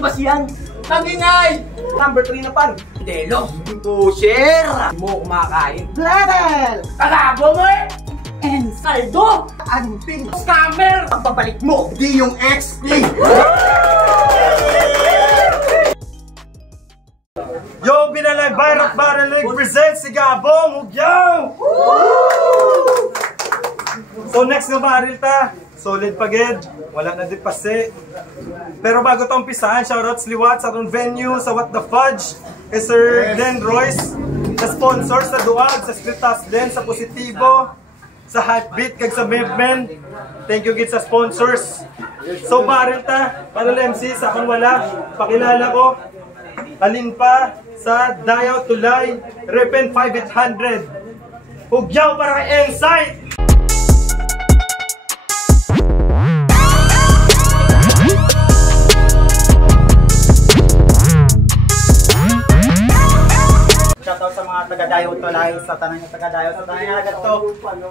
Ano ba siyan? Nagingay! Number 3 na pan. Delo! Pusher! Mo kumakain. Bladel! Kalago mo eh! And Saldo! anting. Scammer! Ang pabalik mo, di yung XP. Yo, Binalay Bayrak Baralig presents si Gabong Ugyaw! So next na baril ta, solid pagid, wala na dipase. Pero bago ta umpisahan, shoutouts liwat sa atong venue sa What the Fudge, kay Sir Glenn Royce, sa sponsor sa Duag, sa Splitas Den, sa Positibo, sa Heartbeat, kag sa Movement. Thank you gid sa sponsors. So baril ta, para MC sa akong wala, pakilala ko. Alin pa sa Dayaw Tulay, Repen 5800. Ugyaw para kay Insight! Shoutout sa mga taga-Dayaw Tulay, sa tanang yung taga-Dayaw. Sa tanang yung to,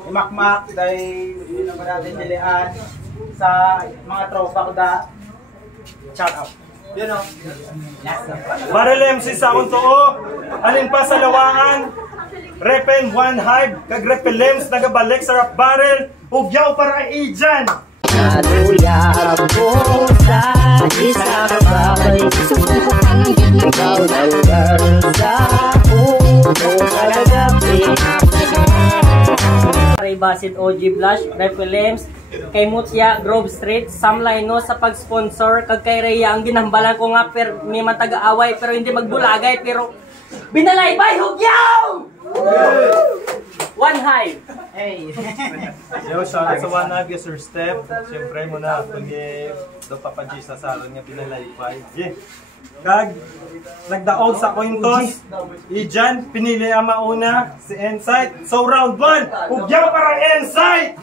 imakmak, dahil yun naman natin nilian. Sa mga tropa ko da, shoutout. Yun o. Baril MC sa akong tuo, alin pa sa Lawangan, Repen 1 Hive, kag Repelems nagabalik sa rap barrel, ugyaw para kay Ijan! Natuyang ko sa isang bagay, ikaw nanggang sa ulo kalagabi. Ray Basit OG Blush, Repelems, kay Mutsya, Grove Street, Sam Laino sa pag-sponsor, kag kay Rhea, ang ginambalan ko nga may mataga-away pero hindi magbulagay pero binalaybay, hugyaw! One Hive! Hey! Yo, shoutout sa One Hive, Sir Step. Siyempre muna, pag do Papa G sa salon nga pinalaypay. Yeah. Kag, nagdaog sa coin toss, Ijan, pinili ang mauna, si Insight. So round 1, ugyaw para Insight!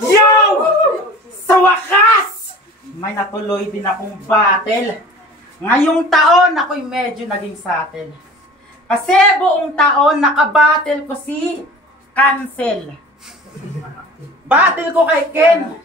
Yo! Sa wakas! May natuloy din akong battle. Ngayong taon, ako'y medyo naging satel. Kasi buong taon, nakabattle ko si Cancel. Battle ko kay Ken.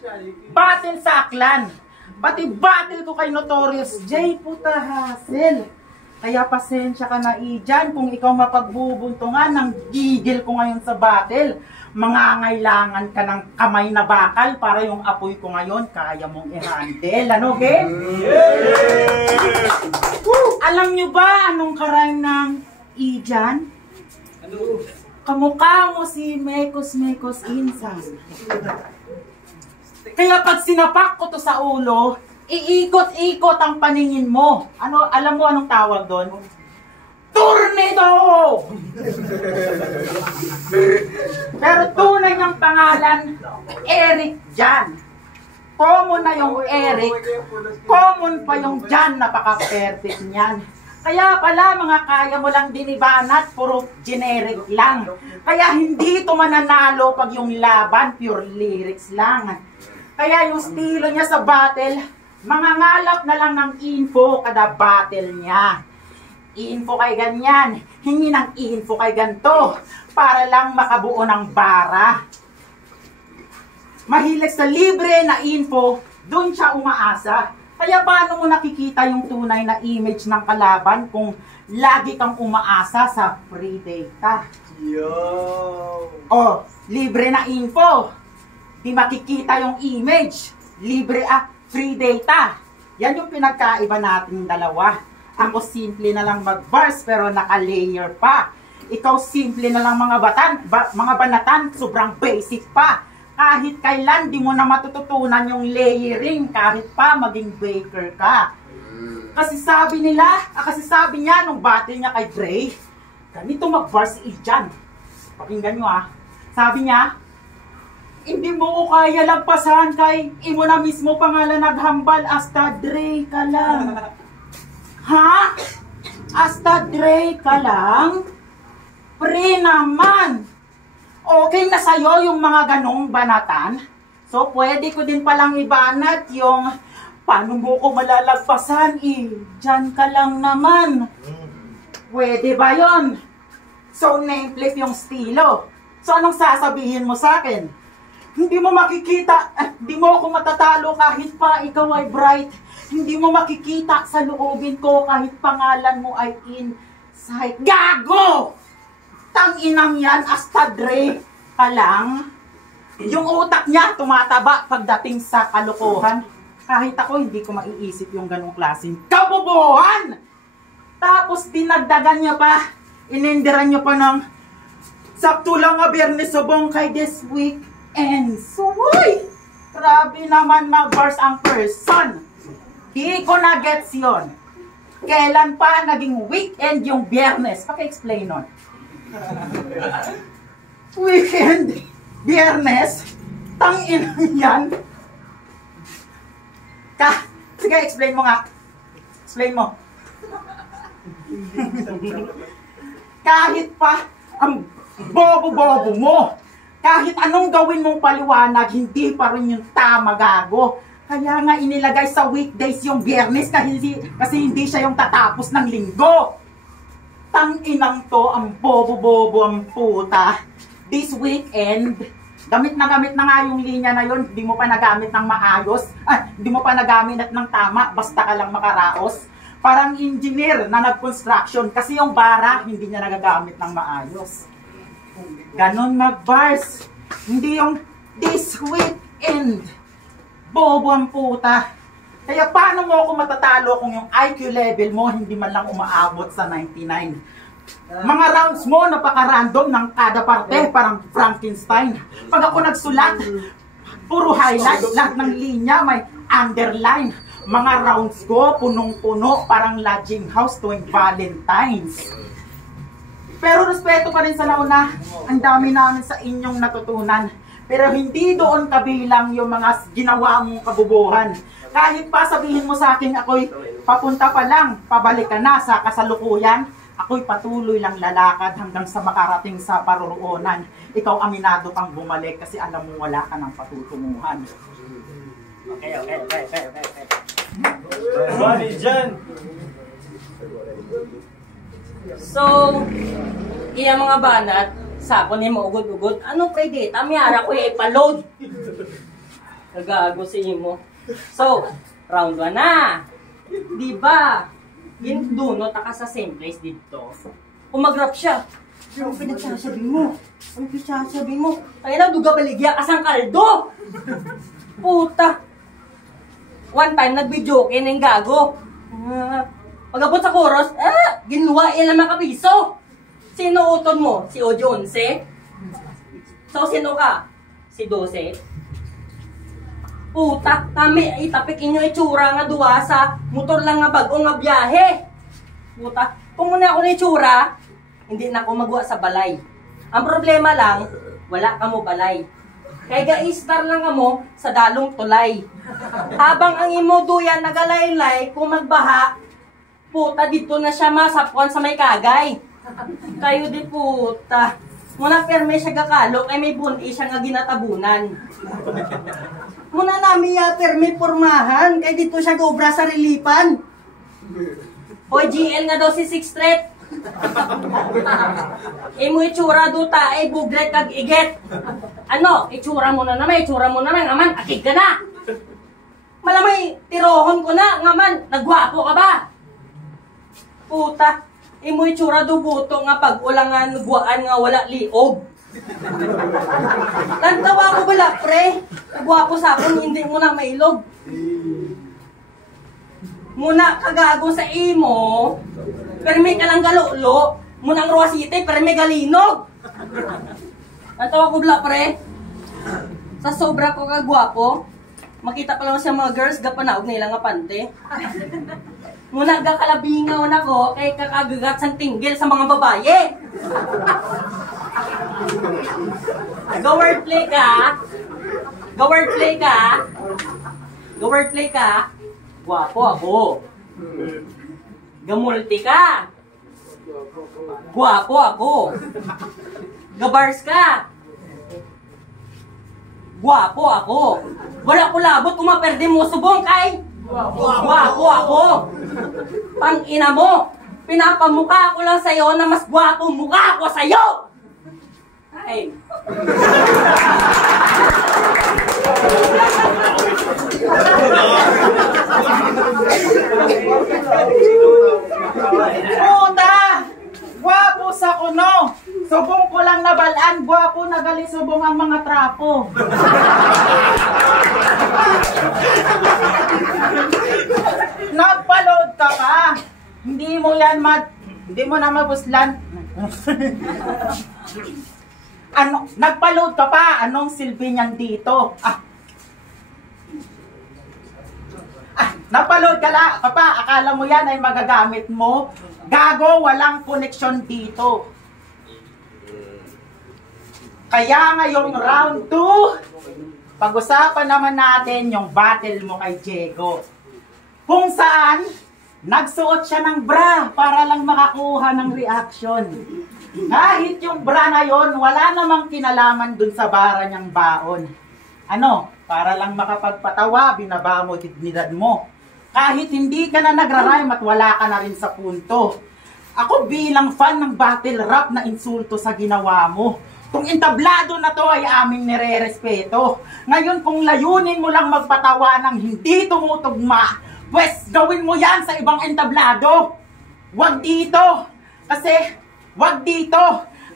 Battle sa Aklan. Pati battle ko kay Notorious J. Puta hassle. Kaya pasensya ka na Ijan kung ikaw mapagbubuntungan ng gigil ko ngayon sa battle. Mangangailangan ka ng kamay na bakal para yung apoy ko ngayon kaya mong i-handle. Ano, game? Alam nyo ba anong karang ng Ijan? Kamukha mo si Mekos Insan. Kaya pag sinapak ko to sa ulo, iikot-ikot ang paningin mo. Ano, alam mo anong tawag doon? Tornado! Pero tunay ng pangalan, Eric Jan. Common na yung Eric. Common pa yung Jan, napaka-perfect niyan. Kaya pala mga kaya mo lang dinibanat, puro generic lang. Kaya hindi ito mananalo pag yung laban, pure lyrics lang. Kaya yung estilo niya sa battle, mangangalap na lang ng info kada battle niya. Info kay ganyan, hingi ng info kay ganto, para lang makabuo ng bara. Mahilig sa libre na info, dun siya umaasa. Kaya paano mo nakikita yung tunay na image ng kalaban kung lagi kang umaasa sa free data? Yo! Oh, libre na info. Di makikita yung image. Libre free data. Yan yung pinagkaiba nating dalawa. Ako simple na lang mag-bars pero naka-layer pa. Ikaw simple na lang mga banatan, sobrang basic pa. Kahit kailan di mo na matututunan yung layering kahit pa maging baker ka. Kasi sabi niya nung battle niya kay Dre, ganito mag-bars si Ijan. Pakinggan nyo Sabi niya, hindi mo ko kaya lagpasan kay imo na mismo pangalan naghambal hasta Dre ka lang. Ha? Hasta Dre ka lang? Pre naman! Okay na sa'yo yung mga ganong banatan? So pwede ko din palang ibanat yung paano mo ko malalagpasan Diyan ka lang naman. Pwede ba yon? So name-flip yung estilo. So anong sasabihin mo sa akin? Hindi mo makikita, hindi mo ako matatalo kahit pa ikaw ay bright. Hindi mo makikita sa loobin ko kahit pangalan mo ay Insight. Gago! Tanginang yan, hasta Dre ka lang. Yung utak niya tumataba pagdating sa kalokohan. Kahit ako, hindi ko maiisip yung ganong klaseng kabobohan! Tapos dinagdagan niya pa, inindiran niya pa ng sakto lang nga Biyernes Subong kay this weekend. So, uy! Grabe naman mag-bars ang person. Di ko na gets yun. Kailan pa naging weekend yung Biyernes? Paki-explain nun. Weekend? Biyernes? Tangin yan? Sige, explain mo nga. Explain mo. Kahit pa ang bobo-bobo mo, kahit anong gawin mong paliwanag, hindi pa rin yung tama, gago. Kaya nga inilagay sa weekdays yung Biyernes kasi hindi siya yung tatapos ng linggo. Tanginang to, ang bobo-bobo ang puta. This weekend, gamit na nga yung linya na yun, hindi mo pa nagamit ng maayos, hindi mo pa nagamit ng tama, basta ka lang makaraos. Parang engineer na nag-construction kasi yung bara hindi niya nagagamit ng maayos. Ganon mag-bars. Hindi yung this weekend. Bobo ang puta. Kaya paano mo ako matatalo kung yung IQ level mo hindi man lang umaabot sa 99? Mga rounds mo napaka-random ng kada parte, parang Frankenstein. Pag ako nagsulat, puro highlight, lahat ng linya may underline. Mga rounds ko, punong-puno, parang lodging house tuwing Valentine's. Pero respeto pa rin sa nauna, ang dami namin sa inyong natutunan. Pero hindi doon kabilang yung mga ginawa mong kabubuhan. Kahit pa sabihin mo sa akin, ako'y papunta pa lang, pabalik ka na sa kasalukuyan, ako'y patuloy lang lalakad hanggang sa makarating sa paroroonan. Ikaw aminado kang bumalik kasi alam mo wala ka ng patutunguhan. Okay. Bali dyan! So, iya mga banat, sako ni mo ugod-ugod. Ano pwede? Tamyara ko ipaload. Nagago si mo. So, round 1 na. Diba? Ginudunot ka sa same place dito. Umagrap siya. Ano pinagsasabi mo? Ano pinagsasabi mo? Kaya na duga baligya kasang kaldo. Puta. One time, nag-video kayo ng gago. Pag-abot sa chorus, ginuwa ilang makapiso. Sino utod mo? Si Ojo 11? So, sino ka? Si 12? Puta, kami itapik inyo itsura nga duwa sa motor lang nga bagong nga biyahe. Puta, kung muna ako na itsura, hindi na ako magwa sa balay. Ang problema lang, wala ka mo balay. Kaya ga-star lang ka mo sa dalong tulay. Habang ang imo duyan nagalaylay, kung magbaha, puta, dito na siya masapwan sa may kagay. Kayo di puta. Muna perme siya gakalo, kay may buni siya nga ginatabunan. Muna namin ya perme pormahan, kay dito siya gobra sa relipan. Hoy, GL nga daw si 6th Street. Imo itsura do ta ay bugret kag iget. Ano, itsura mo na naman, ngaman, akig ka na. Malamay, tirohon ko na, ngaman, nagwapo ka ba? Puta, imo itsura do buto nga pag-ulangan, guwaan nga wala liog. Lantawa ko bala, pre? Nagwapo sa akin, hindi mo na mailog. Muna kagago sa imo, pero may kalang galolo, munang ruwasite, pero may galinog. Lantawa ko bala, pre? Sa sobra ko kagwapo, makita pa lang siya mga girls, gapanaog na ilang nga pante. Muna gakalabingaw na ko, kay kakagagat sang tinggil sa mga babaye. Go wordplay ka. Go wordplay ka. Go wordplay ka. Gwapo ako. Gamulti ka. Gwapo ako. Gabars ka. Gwapo ako. Wala ko labot kung maperde mo subong kay. Gwapo ako. Pang-ina mo. Pinapamukha ko lang sa'yo na mas gwapo mukha ko sa'yo. Ay. mga balaan, gwapo, nagalisubong ang mga trapo. Nagpa-load ka pa. Hindi mo yan hindi mo na mabuslan. Nagpa-load ka pa. Anong silbi niyan dito? Nagpa-load ka pa. Akala mo yan ay magagamit mo. Gago, walang connection dito. Kaya ngayong round 2, pag-usapan naman natin yung battle mo kay Diego. Kung saan, nagsuot siya ng bra para lang makakuha ng reaction. Kahit yung bra na yon, wala namang kinalaman dun sa bara niyang baon. Para lang makapagpatawa, binaba mo, dignidad mo. Kahit hindi ka na nagra-rhyme at wala ka na rin sa punto. Ako bilang fan ng battle rap na insulto sa ginawa mo. Kung entablado na to ay aming nire-respeto. Ngayon kung layunin mo lang magpatawa ng hindi tumutugma, pues gawin mo yan sa ibang entablado. Wag dito. Kasi wag dito.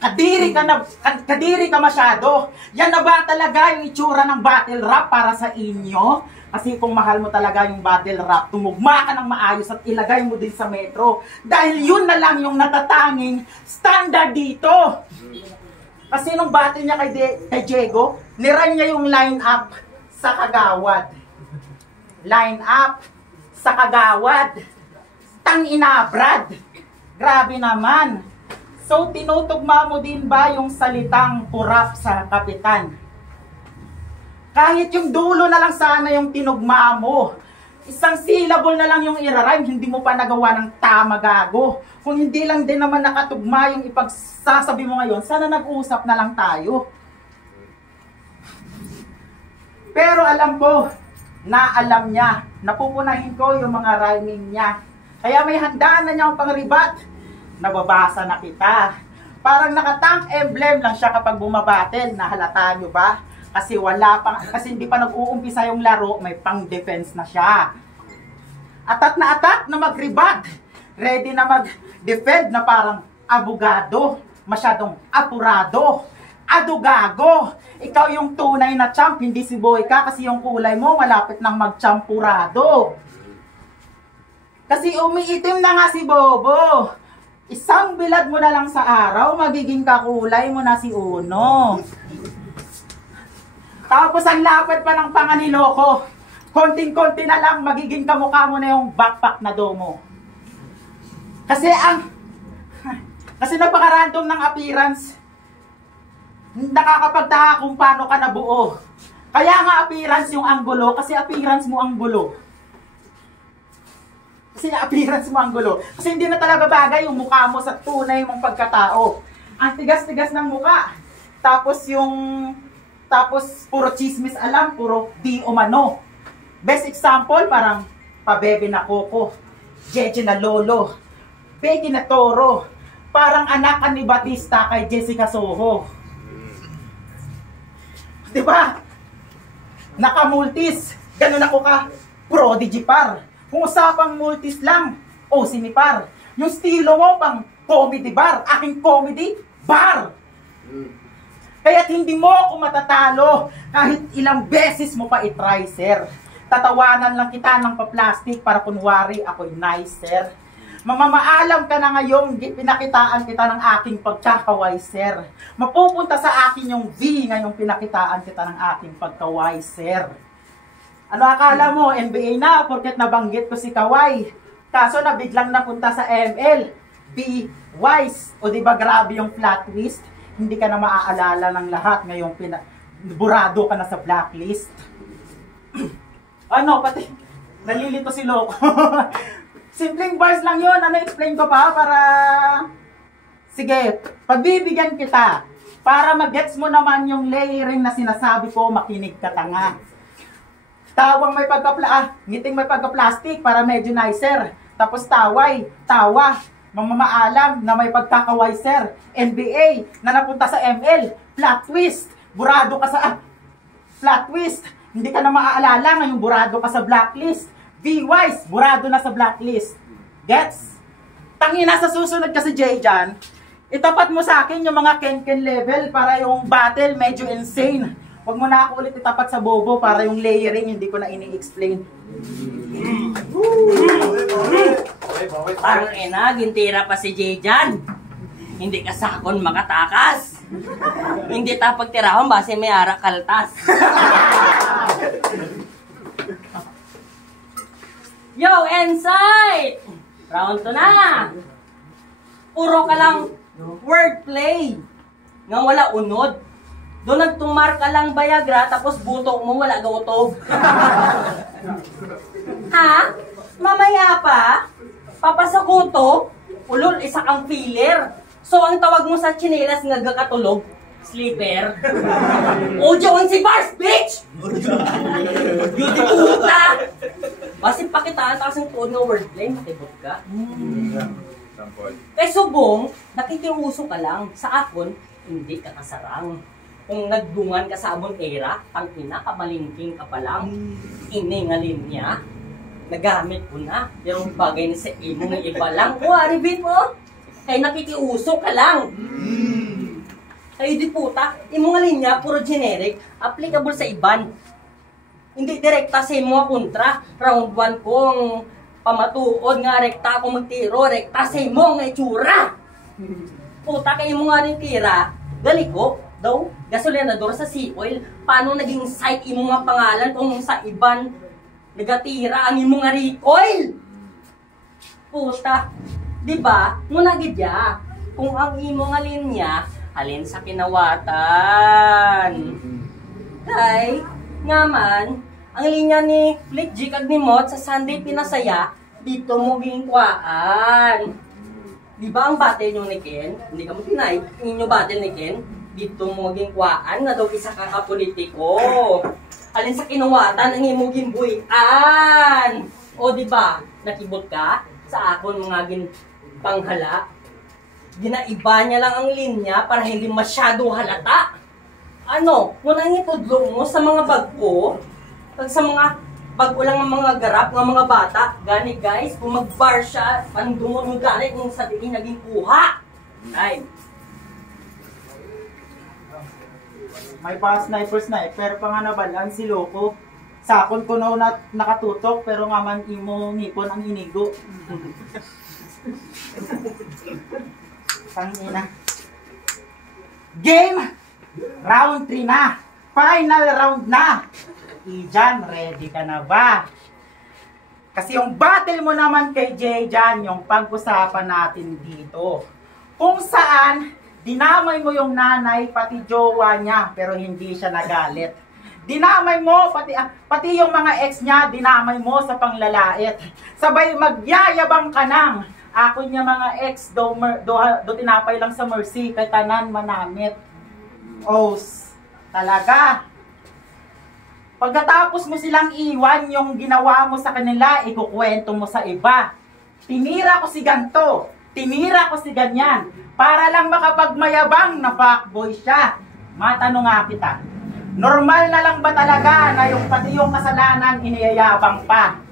Kadiri ka masyado. Yan na ba talaga yung itsura ng battle rap para sa inyo? Kasi kung mahal mo talaga yung battle rap, tumugma ka ng maayos at ilagay mo din sa metro. Dahil yun na lang yung natatanging standard dito. Kasi nung battle niya kay Diego, niran niya yung line up sa Kagawad. Line up sa Kagawad. Tangina, Brad. Grabe naman. So, tinutugma mo din ba yung salitang kurap sa kapitan? Kahit yung dulo na lang sana yung tinugma mo. Isang syllable na lang yung irarhyme, hindi mo pa nagawa ng tama, gago. Kung hindi lang din naman nakatugma yung ipagsasabi mo ngayon, sana nag-usap na lang tayo. Pero alam ko, na alam niya, napupunahin ko yung mga rhyming niya. Kaya may handa na niya ang pangribat. Nababasa na kita. Parang naka-tank emblem lang siya kapag bumabattle. Nahalata nyo ba? Kasi kasi hindi pa nag-uumpisa yung laro, may pang-defense na siya. Atat na mag-rebat. Ready na mag-defend na parang abogado. Masyadong apurado. Adugago. Ikaw yung tunay na champ, hindi si Boyka kasi yung kulay mo malapit nang mag-champurado. Kasi umiitim na nga si Bobo. Isang bilad mo na lang sa araw, magiging kakulay mo na si Uno. Tapos ang lapad pa ng panganiloko. Konting-konti na lang, magiging kamukha mo na yung backpack na domo. Kasi napaka-random ng appearance. Nakakapagtaka kung paano ka nabuo. Kaya nga appearance yung anggulo, kasi appearance mo ang gulo. Kasi hindi na talaga bagay yung mukha mo sa tunay mong pagkatao. Ang tigas-tigas ng mukha. Tapos puro chismis alam, puro di umano. Best example, parang pabebe na Coco, Jeje na Lolo, Becky na Toro, parang anak ni Batista kay Jessica Soho. Diba? Naka-multis, ganun ako ka, prodigy par. Kung usapang multis lang, o sinipar. Yung estilo mo pang comedy bar, aking comedy bar. Kaya't hindi mo ako matatalo kahit ilang beses mo pa itry, sir. Tatawanan lang kita ng pa-plastic para kunwari ako'y nice, sir. Mamamaalam ka na ngayon, pinakitaan kita ng aking pagkakaway, sir. Mapupunta sa akin yung V ngayong pinakitaan kita ng aking pagkaway, sir. Ano akala mo, NBA na, porket nabanggit ko si Kawai. Kaso na biglang napunta sa ML. Be wise. O diba grabe yung flat twist? Hindi ka na maaalala ng lahat ngayong burado ka na sa blacklist. Pati nalilito si Loco. Simpleng bars lang yun. Explain ko pa para... Sige, pagbibigyan kita. Para mag-gets mo naman yung layering na sinasabi ko, makinig ka tanga. Ngiting may pagka-plastic para medyo nicer. Tapos tawa, mamamaalam na may pagkakaway, sir. NBA na napunta sa ML, flat twist, burado ka sa flat twist. Hindi ka na maaalala ngayong burado ka sa blacklist. V-wise, burado na sa blacklist. Gets? Tangina sa susunod kasi Jay dyan, itapat mo sa akin yung mga Ken level para yung battle medyo insane. Huwag mo na ako ulit itapat sa bobo para yung layering hindi ko na ini-explain. Parang gintira pa si Jay dyan. Hindi ka sakon makatakas. Hindi ta pagtirahon base may ara kaltas. Yo, Insight! Round 2 na! Puro ka lang wordplay. Nga wala unod. Doon nagtumar ka lang Viagra tapos buto mo wala gautog. Ha? Mamaya pa? Papasakuto? Ulol, isa kang filler. So ang tawag mo sa chinelas nga gakatulog? Sleeper? O Joan si Bars, bitch! Beauty puta! Basi pakitaan takas ng tuod ng wordplay, matibot ka. Kay subong, nakikiuso ka lang. Sa akon, hindi ka kasarang. Kung nagdungan ka sa abon era, ang pinakamalingking ka pa lang. Iningalin niya, nagamit ko na. Yung bagay ni sa imo ng iba lang. O, aribin mo. Kay nakikiuso ka lang. Kayo di puta, imong linya, puro generic, applicable sa iban. Hindi direkta sa imo kontra. Round 1 kong pamatuod nga rekta ako magtiro, rekta sa imo nga itsura. Puta, kay imo nga rin tira, galiko daw, gasolinador sa sea oil. Paano naging site imo nga pangalan kung sa iban nagatira ang imo nga recoil? Puta, di ba? Muna gidya, kung ang imo nga linya, alin sa kinawatan. Kay, nga man, ang linya ni Flick G kag ni Mot sa Sunday Pinasaya, dito mo ginkwaan. Di ba ang battle nyo ni Ken? Hindi ka mo tinay, ang inyo battle ni Ken, dito mo ginkwaan na daw isa ka kapolitiko. Alin sa kinawatan ang imo ginbuyan. O di ba, nakibot ka sa akon mga panghala. Ginaiba niya lang ang linya para hindi masyado halata. Ano, ngunang itudlo mo sa mga bag ko, sa mga bag lang ng mga garap, ng mga bata, gani guys, kung mag-bar siya, pandungon yung gani kung sa diin naging kuha. Ay. May pa sniper pa nga nabalaan si Loco. Sakon ko na nakatutok pero nga man imo ngipon ang inigo. Tangina. Game! Round 3 na! Final round na! Ijan, ready ka na ba? Kasi yung battle mo naman kay Jay Jan, yung pag-usapan natin dito. Kung saan, dinamay mo yung nanay, pati jowa niya, pero hindi siya nagalit. Dinamay mo, pati yung mga ex niya, dinamay mo sa panglalait. Sabay magyayabang ka ng ako niya mga ex, do tinapay lang sa mercy, kay tanan manamit. Os, talaga. Pagkatapos mo silang iwan, yung ginawa mo sa kanila, ikukwento mo sa iba. Tinira ko si ganto, tinira ko si ganyan, para lang makapagmayabang na fuckboy siya. Matanong nga kita, normal na lang ba talaga na yung pati yung kasalanan iniyayabang pa?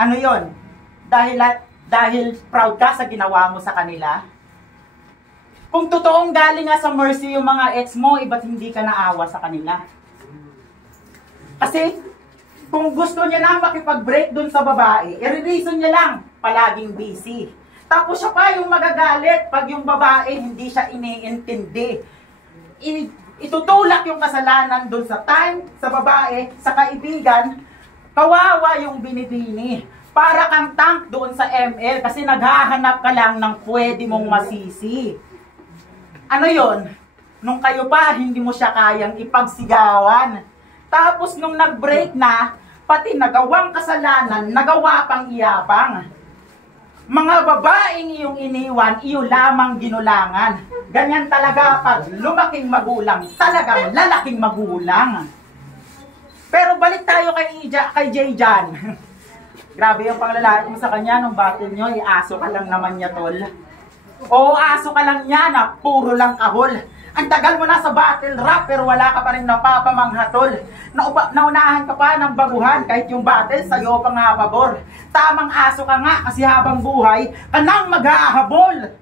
Ano yon? Dahil proud ka sa ginawa mo sa kanila? Kung totoong galing nga sa mercy yung mga ex mo, iba't hindi ka naawa sa kanila? Kasi, kung gusto niya lang makipag-break dun sa babae, i-reason niya lang, palaging busy. Tapos siya pa yung magagalit pag yung babae hindi siya iniintindi. Itutulak yung kasalanan dun sa time, sa babae, sa kaibigan, kawawa yung binibini. Para kang tank doon sa ML kasi naghahanap ka lang ng pwede mong masisi. Ano yon? Nung kayo pa, hindi mo siya kayang ipagsigawan. Tapos nung nag-break na, pati nagawang kasalanan, nagawa pang iyabang. Mga babaeng iyong iniwan, iyo lamang ginulangan. Ganyan talaga pag lumaking magulang, talagang lalaking magulang. Pero balik tayo kay Jay Jan. Grabe yung panglalait mo sa kanya nung battle nyo, aso ka lang naman niya, tol. Oo, aso ka lang niya na puro lang kahol. Ang tagal mo na sa battle rap pero wala ka pa rin napapamanghatol. Naunahan ka pa ng baguhan kahit yung battle sa'yo pa nga pabor. Tamang aso ka nga kasi habang buhay ka nang mag-aahabol.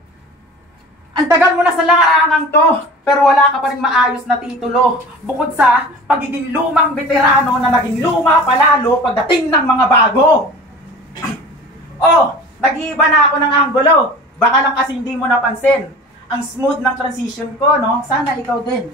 Ang tagal mo na sa larangang to, pero wala ka pa rin maayos na titulo. Bukod sa pagiging lumang veterano na naging luma palalo pagdating ng mga bago. Oh, nag-iiba na ako ng anggulo. Baka lang kasi hindi mo napansin. Ang smooth ng transition ko, no? Sana ikaw din.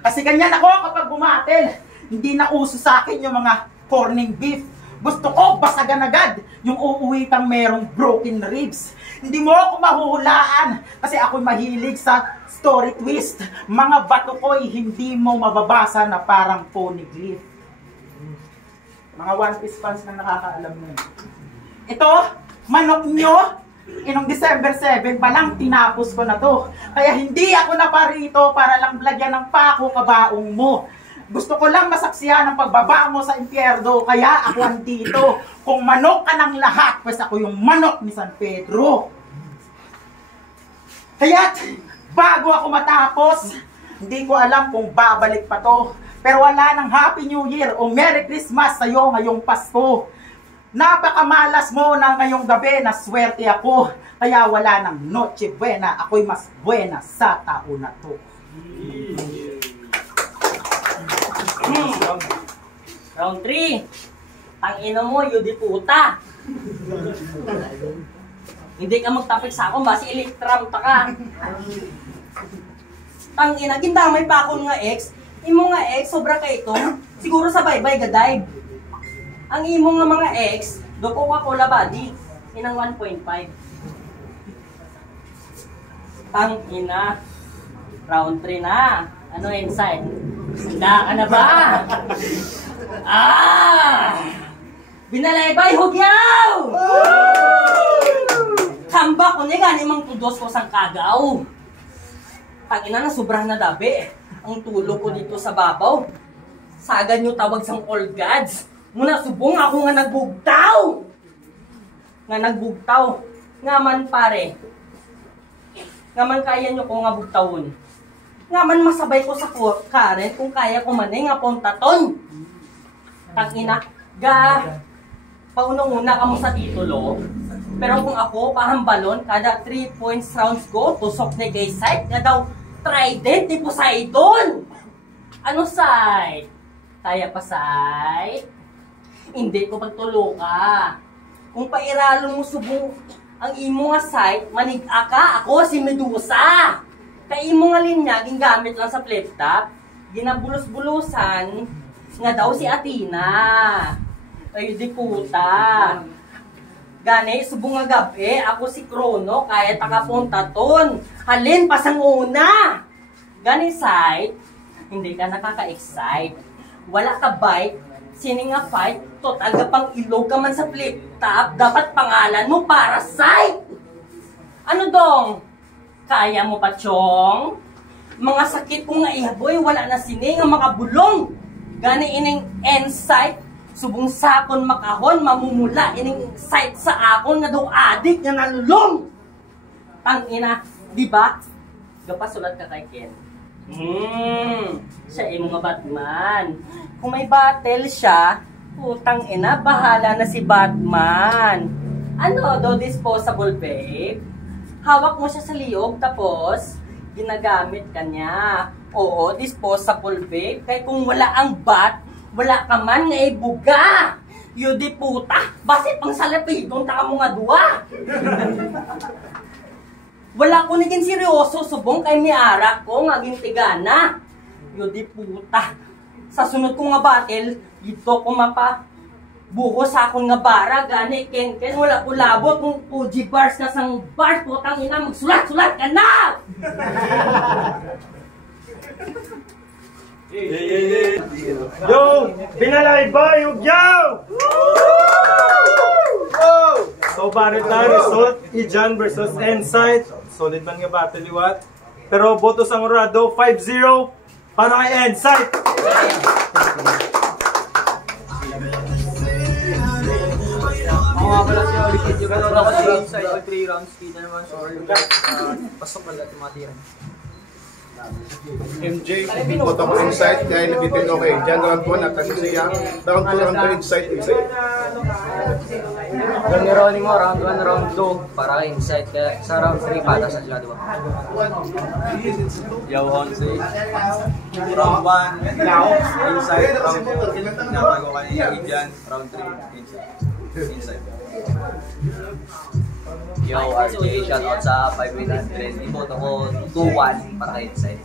Kasi ganyan ako kapag bumatel. Hindi na uso sa akin yung mga corning beef. Gusto ko basagan agad yung uuwi kang merong broken ribs. Hindi mo ako mahuhulaan kasi ako'y mahilig sa story twist. Mga bato ko'y hindi mo mababasa na parang poneglyph. Mga One Piece fans na nakakaalam na yun. Ito, manok nyo, inong December 7 pa lang tinapos ko na to. Kaya hindi ako naparito para lang lagyan ng pako kabaong mo. Gusto ko lang masaksiyan ang pagbaba mo sa impyerno, kaya ako andito. Kung manok ka ng lahat, pues ako yung manok ni San Pedro. Kaya, bago ako matapos, hindi ko alam kung babalik pa to. Pero wala nang Happy New Year o Merry Christmas sa'yo ngayong Pasko. Napakamalas mo na ngayong gabi na swerte ako. Kaya wala nang Noche Buena, ako'y mas buena sa taon na to. Round 3. Tangina mo, yudi puta. Hindi ka magtapik sa akong, basi elektram ta ka. Tangina, gindamay pa ako nga ex. Imo nga ex, sobra ka ito. Siguro sa bye-bye gadive. Ang imo nga mga ex, do Coca-Cola body. Inang 1.5. Tangina. Round 3 na. Ano inside? Handa ka na ba? Binalaybay, hugyaw! Kamba ko ni gani mang tudos ko sang kagaw. Tangina na sobrang nadabi. Ang tulog ko dito sa babaw. Sagan nyo tawag sang all gods. Muna subong ako nga nagbugtaw. Nga nagbugtaw. Nga man pare. Nga man kaya nyo ko nga bugtawon. Nga man masabay ko sa Karen kung kaya ko man nga pontaton. Tangina, paunong-una ka mo sa titulo. Pero kung ako, pahambalon, kada 3 points rounds ko, tusok na kay side, nga daw, trident ni Poseidon. Ano side? Kaya pa side? Hindi ko pagtulo ka. Kung pairalo mo subong ang imo nga side, manig-a ka, ako si Medusa. Kaya imo nga linya, gingamit lang sa flip top, ginabulos-bulusan, nga daw si Athena. Ay, di puta. Gani, subong nga gabi, ako si Crono, kaya takapunta ton. Halin, pasang una. Gani side, hindi ka nakaka-excite. Wala ka bite, sini nga fight, total ka pang ilog ka man sa flip top, dapat pangalan mo para side. Ano dong? Kaya mo pa, Chong? Mga sakit ko nga ihaboy, wala na sini nga makabulong. Gani ining insight, subong sakon makahon, mamumula ining sight sa akon nga daw adik nga nalulong. Tangina, di ba? Gapasulat ka kay Ken. Siya imo nga Batman. Kung may battle siya, putang ina, bahala na si Batman. Ano daw disposable, babe? Hawak mo siya sa liyog, tapos ginagamit ka niya. Oo, disposable, babe. Kaya kung wala ang bat, wala ka man nga ibuga. Yudi puta, basit pang salapidong taka mo nga duwa. Wala ko naging seryoso, subong kay miara ko nga gintigana. Yudi puta, sa sunod ko nga battle, dito ko mapa buko sa akong nga bara, gani, ken, wala ko labot kung Fuji bars na sang bars, putang ina, magsulat-sulat ka na! Yo! Binalaybay, hugyaw! So, parang na result, Ijan versus Insight. Solid man nga battle, liwat. Pero boto sang Rado, 5-0 para kay Insight. Mga pala siya ulit yung pero ako sa inside 3 rounds kita naman sorry pasok pala tumatira. MJ, photo ko inside, kaya nabitin okay. Diyan round 1 at ano siya. Round 2, round 3, inside. Ganun rolling mo, round 1, round 2, para inside. Kaya sa round 3, patas na sila, di ba? Yo, Honsi. Round 1, inside. Round 2, nabago ka niya dyan. Round 3, inside. Yo, RJ, shoutout sa 5800. Iboto ko 2-1 para inside.